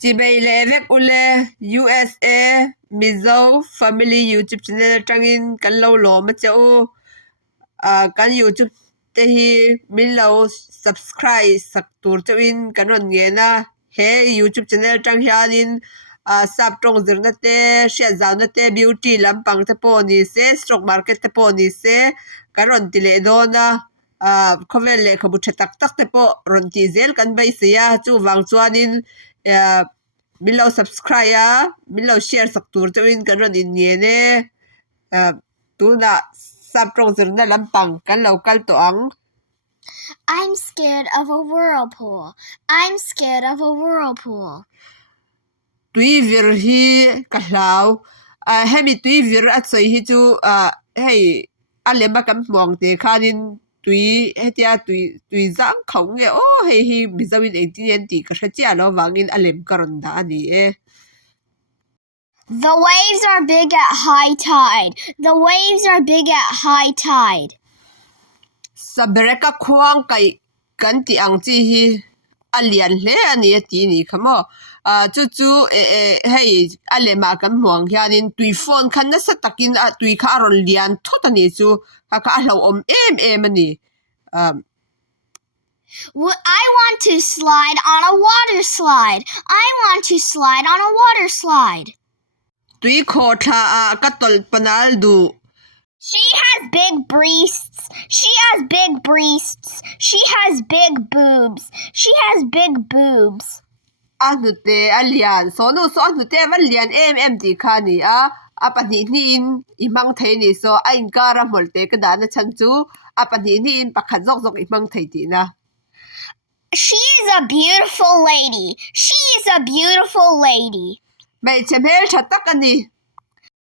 Chibele vek ule USA Mizo family YouTube channel tangin kan lo ma chau kan YouTube tehi min lo subscribe sak tur chawin kan ron nge na he YouTube channel tang hianin Saptawng Zirna te shia zauna te beauty lampang te po ni se stock market te po ni se kan ron tile do na khovel le khabu tak te po ron ti zel kan bai sia chu wang chuanin Milo subscribe Milo share sak tur chawin kan ron in nge ne tuna Saptawng Zirna lampang kan lo kal to ang I'm scared of a whirlpool. I'm scared of a whirlpool. tui vir hi ka hlau hemi tui vir a chei hi chu hei alema kan mong te khanin tui hetia tui zang khong nge o hei hi bizawin 18 ti ka hra lo wangin alem karon da ani The waves are big at high tide. The waves are big at high tide. Sabereka khuang kai kan ti ang chi hi alian hle ani ti ni khamo chu hei alema kan mong hianin tui phone khan na sa takin tui kha ron lian thut ani chu ka hlo om em ani I want to slide on a water slide. I want to slide on a water slide. Tui kho tha ka tol panal du She has big breasts. She has big breasts. She has big boobs. She has big boobs. anu te alian so no so anu te valian em ti khani apani ni in imang thei ni so ain kara molte ka dana chan chu apani ni in pakhat zok imang thei ti na She is a beautiful lady. She is a beautiful lady. mai chemel thatak ani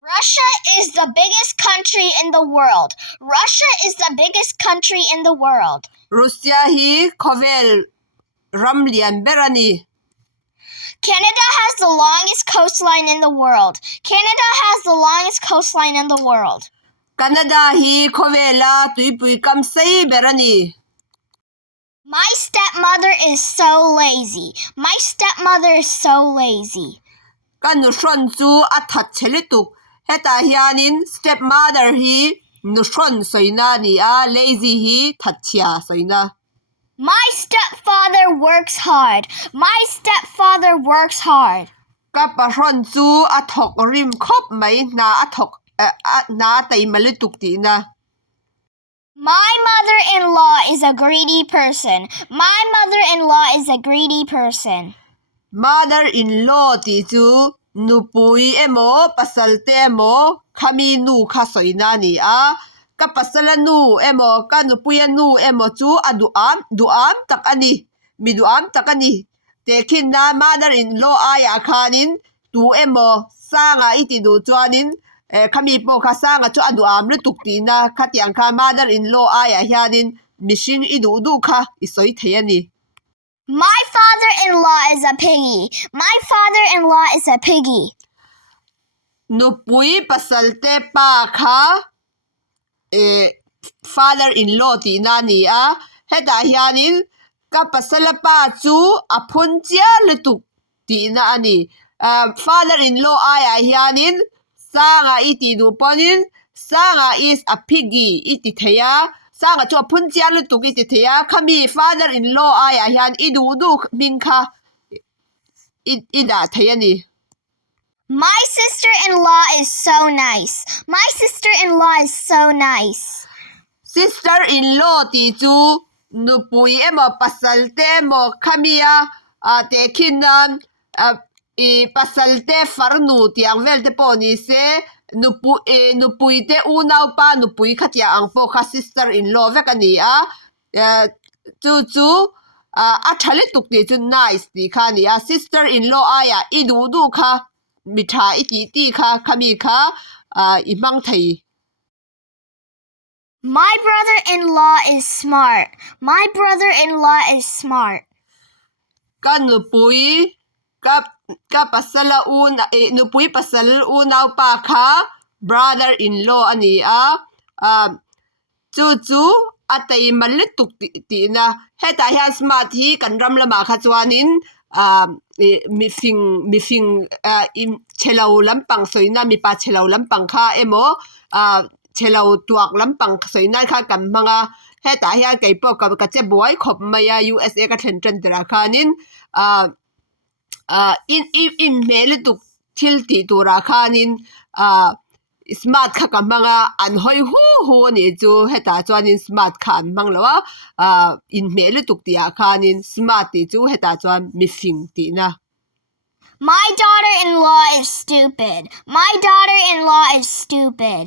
Russia is the biggest country in the world. Russia is the biggest country in the world. Russia hi khovel ramlian berani Canada has the longest coastline in the world. Canada has the longest coastline in the world. Canada hi khovela tuipui kam sei berani My stepmother is so lazy. My stepmother is so lazy. kanu shron chu athat chheletuk heta hianin stepmother hi nushron soina ni lazy hi thatchia soina My stepfather works hard. My stepfather works hard. ka pahron chu athok rim khop mai na athok na tai malituk ti na My mother-in-law is a greedy person. My mother-in-law is a greedy person. mother-in-law ti chu nupui emo pasalte emo khami nu kha soina ni ka pasala nu emo ka nupuya nu emo chu duam tak ani mi duam tak ani tekin na mother-in-law aya khanin tu emo sanga iti du chuanin khami po kha sanga chu aduam le tukti na khatiang kha mother-in-law aya hianin mishing idu du kha isoi theiani My father-in-law is a piggy. My father-in-law is a piggy. Nupui pasalte pa kha father-in-law ti na ni heta hianin ka pasala pa chu aphun chia lutuk ti na ani father-in-law aya hianin sanga iti du ponin sanga is a piggy iti theya sanga chu aphun chia lutuk iti theya khami father-in-law aya hian idu du mingkha ida theyani My sister-in-law is so nice. My sister-in-law is so nice. Sister-in-law ti chu nupui emo pasalte mo khamia tekinan pasalte farnu tiang velte po ni se nupui te unau pa nupui khatia ang po kha sister-in-law vekani chu athale tukti chu nice ti kha ni sister-in-law aya idu du kha mitha iti ti kha khami kha imang thei My brother-in-law is smart. My brother-in-law is smart. Ka nupui ka pasala nupui pasal unau pa kha brother-in-law ani chu atai malituk ti na heta hian smart hi kan ram lama kha chuanin mi fing in chelo lampang soina mi pa chelo lampang kha emo chelo tuak lampang soina kha kan manga heta hian keipo ka che buai khop maya USA ka thlen tran tera khanin in mele tuk thil ti tura khanin smart kha ka manga an hoi hu ni chu heta chuanin smart kha an mang lawa in mele tuk tia khanin smart ti chu heta chuan mi fing ti na. My daughter-in-law is stupid. My daughter-in-law is stupid.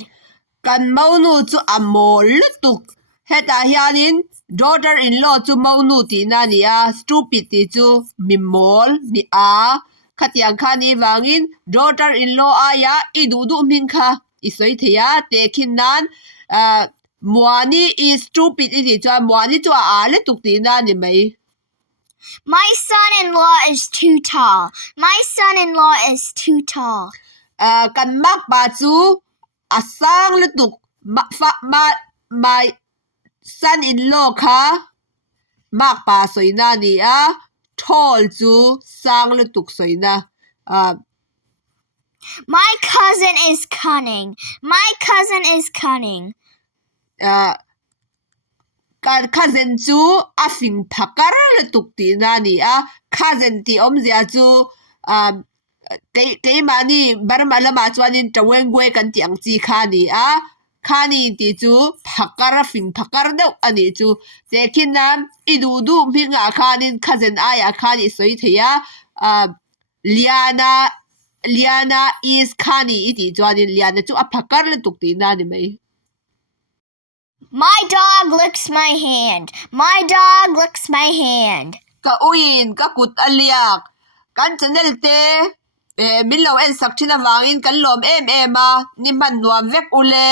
Kan maunu chu amol tuk heta hianin daughter-in-law chu maunu ti na ni stupid ti chu mi mol mi khatiang khani wangin daughter-in-law aya idudu min kha isoi thia tekin nan muani is stupid idi chuan muani chu le tuk ti na ni mai. My son-in-law is too tall. My son-in-law is too tall. Kan mak pa chu asang le tuk my son-in-law kha mak pa soina ni tall chu sang le tuk soina. My cousin is cunning. My cousin is cunning. Cousin chu afing phakar le tuk ti na ni cousin ti omzia chu ke mani barma lama chuanin tawengwe kan tiang chi khani khani ti chu phakar fing phakar deuh ani chu tekin nam idudu minga khanin cousin aya khani soi theya Liana is khani iti chuanin Liana chu aphakar le tuk ti na ni mai. My dog licks my hand. My dog licks my hand. Ka uin ka kut aliak kan channel te min lo en sak thina wangin kan lom em ni man nuam vek ule